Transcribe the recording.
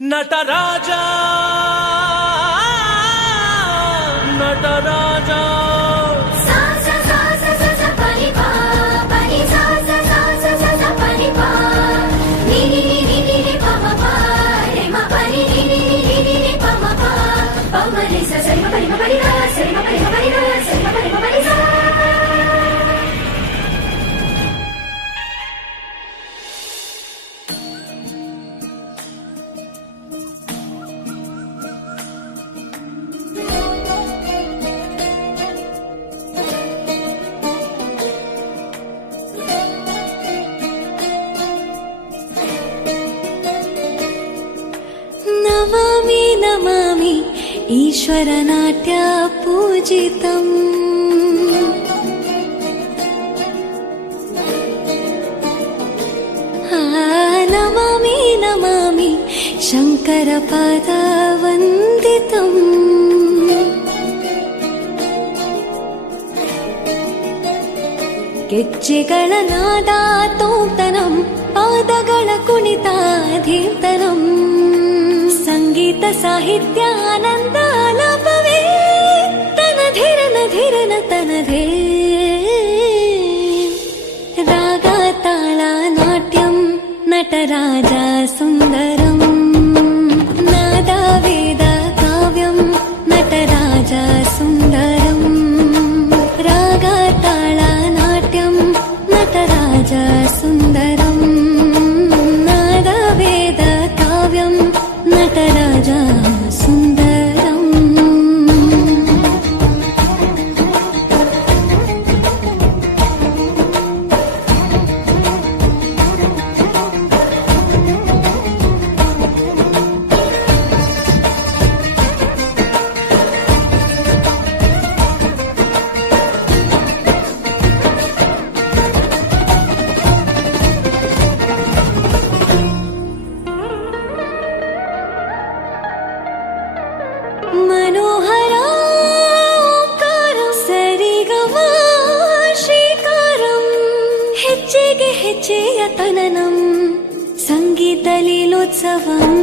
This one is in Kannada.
ನಟರಾಜ ನಟರಾಜ ನಮಾಮಿ ನಮಾಮಿ ಈಶ್ವರ ನಾಟ್ಯ ಪೂಜಿತಂ ನಮಾಮಿ ನಮಾಮಿ ಶಂಕರ ಪದ ವಂದಿತಂ ಗೆಜ್ಜೆಗಳ ನಾದ ತೋಂತನಂ ಪಾದಗಳ ಕುಣಿತಾಧೀರ್ತನಂ ಸಂಗೀತ ಸಾಹಿತ್ಯ ಆನಂದ ಆಲಾಪವೇ ತನಧಿರನ ಧಿರನ ತನಧೇ ರಾಗ ತಾಳ ನಾಟ್ಯಂ ನಟರಾಜ ಸುಂದರಂ ನಾದ ವೇದ ಕಾವ್ಯಂ ನಟರಾಜ ಸುಂದರಂ ರಾಗ ತಾಳ ನಾಟ್ಯಂ ನಟರಾಜ ಸುಂದರಂ ನಾದ ವೇದ ಕಾವ್ಯಂ ನಟರಾಜ ಸುಂದರಂ मनोहर ओंकारं सरिगम ಶ್ರೀಕಾರಂ ಹೆಜ್ಜೆಗೆ ಹೆಜ್ಜೆಯ ತನನಂ ಸಂಗೀತ ಲೀಲೋತ್ಸವಂ